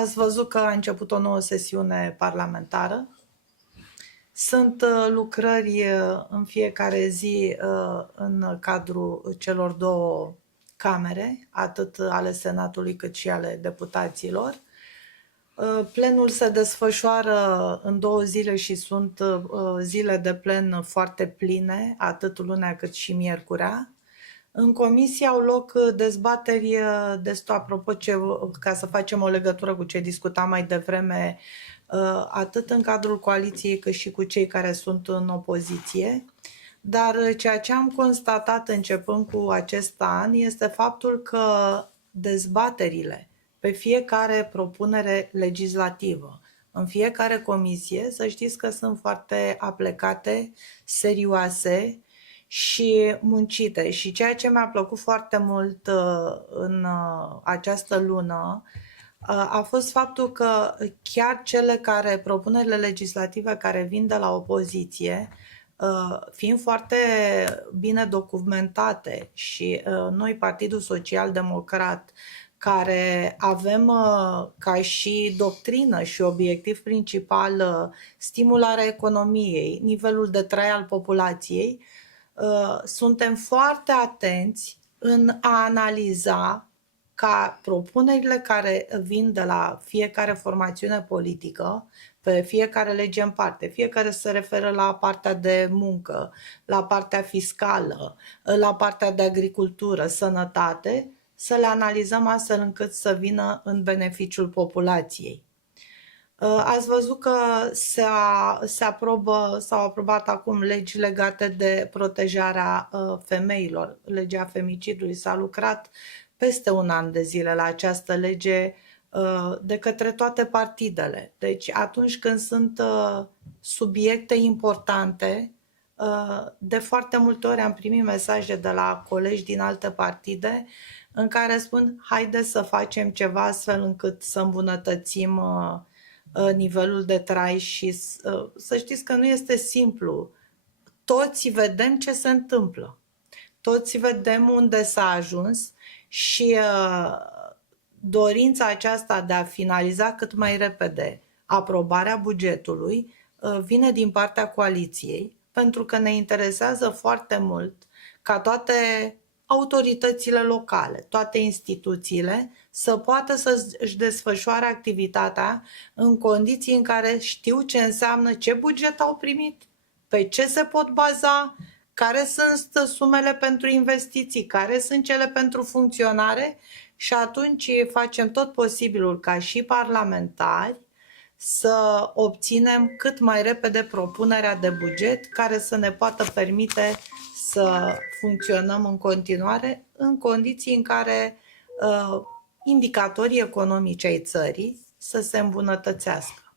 Ați văzut că a început o nouă sesiune parlamentară. Sunt lucrări în fiecare zi în cadrul celor două camere, atât ale Senatului cât și ale deputaților. Plenul se desfășoară în 2 zile și sunt zile de plen foarte pline, atât lunea cât și miercurea. În comisie au loc dezbateri destul, apropo, ca să facem o legătură cu ce discutam mai devreme, atât în cadrul coaliției cât și cu cei care sunt în opoziție. Dar ceea ce am constatat începând cu acest an este faptul că dezbaterile pe fiecare propunere legislativă, în fiecare comisie, să știți că sunt foarte aplecate, serioase și muncite. Și ceea ce mi-a plăcut foarte mult în această lună a fost faptul că chiar propunerile legislative care vin de la opoziție, fiind foarte bine documentate și noi, Partidul Social Democrat, care avem ca și doctrină și obiectiv principal stimularea economiei, nivelul de trai al populației, suntem foarte atenți în a analiza ca propunerile care vin de la fiecare formațiune politică, pe fiecare lege în parte, fiecare se referă la partea de muncă, la partea fiscală, la partea de agricultură, sănătate, să le analizăm astfel încât să vină în beneficiul populației. Ați văzut că s-au aprobat acum legi legate de protejarea femeilor, legea femicidului. S-a lucrat peste 1 an de zile la această lege de către toate partidele. Deci atunci când sunt subiecte importante, de foarte multe ori am primit mesaje de la colegi din alte partide în care spun: haideți să facem ceva astfel încât să îmbunătățim nivelul de trai și să știți că nu este simplu. Toți vedem ce se întâmplă. Toți vedem unde s-a ajuns și dorința aceasta de a finaliza cât mai repede aprobarea bugetului vine din partea coaliției, pentru că ne interesează foarte mult ca toate autoritățile locale, toate instituțiile să poată să-și desfășoare activitatea în condiții în care știu ce înseamnă, ce buget au primit, pe ce se pot baza, care sunt sumele pentru investiții, care sunt cele pentru funcționare, și atunci facem tot posibilul ca și parlamentari să obținem cât mai repede propunerea de buget care să ne poată permite să funcționăm în continuare în condiții în care indicatorii economici ai țării să se îmbunătățească.